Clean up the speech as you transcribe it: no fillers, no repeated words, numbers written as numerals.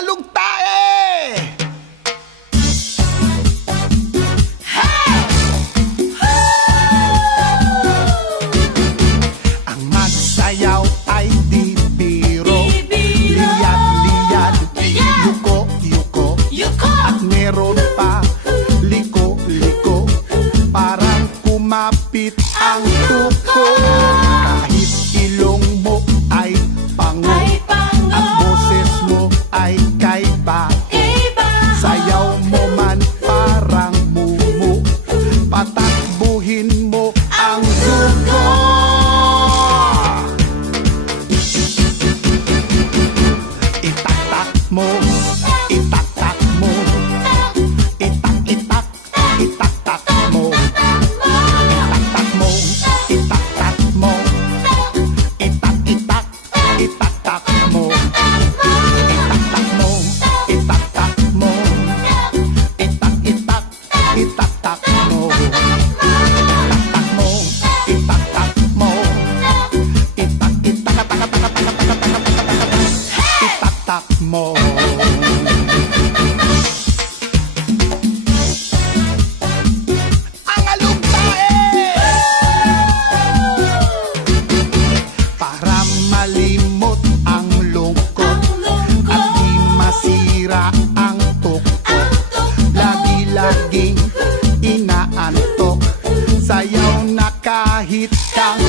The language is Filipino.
alugtae! Ang magsayaw ay di biro, liyad-liyad, yuko-yuko, at meron pa liko-liko, parang kumapit ang tuko. Kahit ilong mo ay pango, ang boses mo ay kaiba, sayaw mo man parang mumu, patakbuhin mo ang dugo. Itak-tak mo, itak-tak mo, itak-itak, itak-tak mo, itak-tak mo, itak-tak mo, itak-itak, itak-tak mo, itak-tak mo, itak-tak mo, itak-itak, itak-tak mo, itak-tak mo, itak-tak mo, itak-itak mo. Ang alugtae! Para malimot ang lungkot at di masira ang tuktok, lagi-laging inaantok, sayaw na kahit kang